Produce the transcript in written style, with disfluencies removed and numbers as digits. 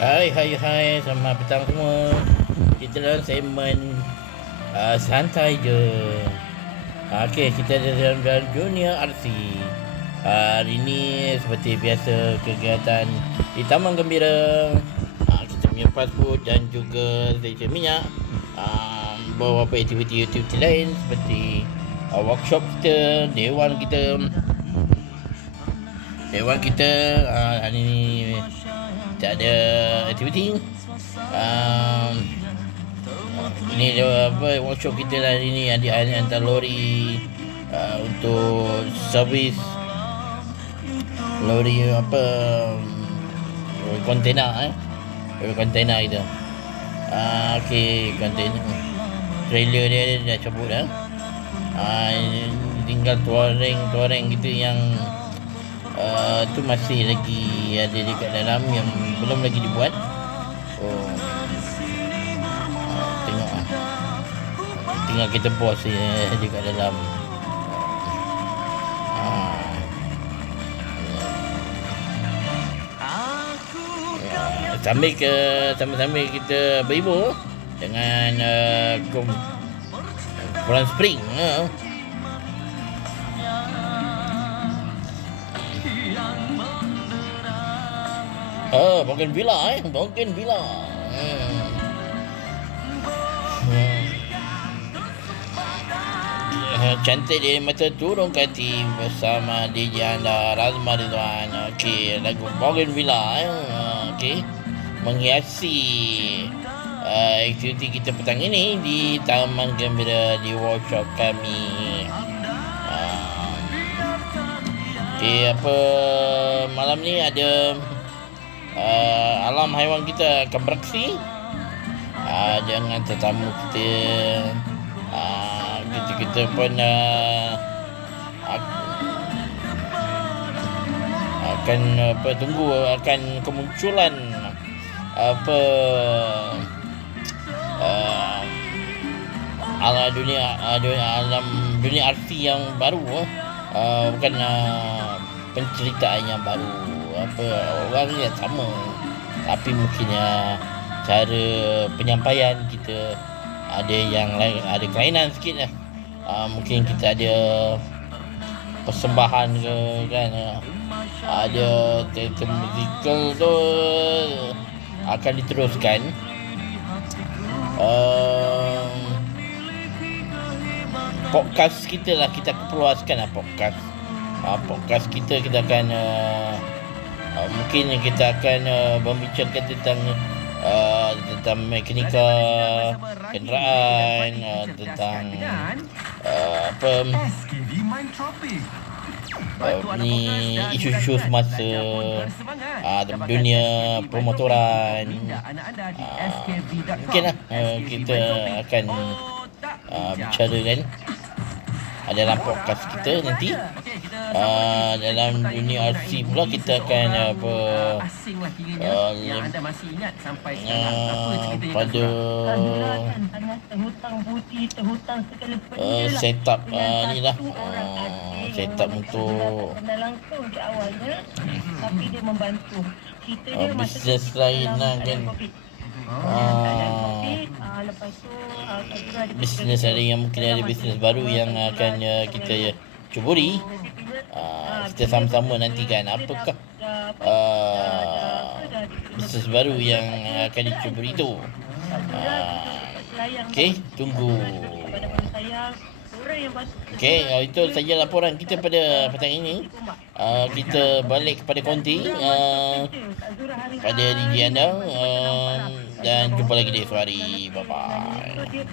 Hai, selamat petang semua. Kita dalam segmen santai je. Okey, kita dalam dunia RC. Hari ini seperti biasa kegiatan di Taman Gembira. Kita punya fast food dan juga stesen minyak. Beberapa aktiviti lain seperti workshop kita, dewan kita hari ini tak ada aktiviti. Ini workshop kita hari ini ada hantar lori untuk servis lori kontena kontena itu. Okey, kontena trailer dia dah cabut dah. Tinggal tuareng kita yang tu masih lagi ada dekat dalam yang belum lagi dibuat. Tengok tinggal kita bos dekat dalam. Sambil kita berhibur dengan Pulang Spring. Bougainvillea Bougainvillea. Cantik di mata turun ke hati bersama DJ anda Razma Ridwan. Okey, lagu Bougainvillea. Okey, menghiasi aktiviti kita petang ini di Taman Gembira di workshop kami. Okey, malam ni ada alam haiwan kita akan beraksi dengan tetamu kita. Kita pun akan tunggu akan kemunculan dunia arti yang baru, bukan penceritaan yang baru, orangnya sama tapi mungkin cara penyampaian kita ada yang lain, ada kelainan sikit lah. Mungkin kita ada persembahan ke kan, ada teater musical tu akan diteruskan. Podcast kita lah, kita perluaskan lah podcast kita akan mungkin kita akan membincangkan tentang mekanika kenderaan, tentang isu-isu semasa dunia pemotoran. Mungkinlah kita akan bicarakan dalam podcast kita nanti. Dalam dunia RC pula kita akan pada setup ni lah, setup untuk bisnes lain lah kan. Bisnes ada yang mungkin ada bisnes baru yang akan kita cuburi. Kita sama-sama nantikan apakah bisnes baru yang akan dicuburi itu. Okey, tunggu. Okey, itu saja laporan kita pada petang ini. Kita balik kepada konti pada DJ anda, dan jumpa lagi di esok hari. Bye bye.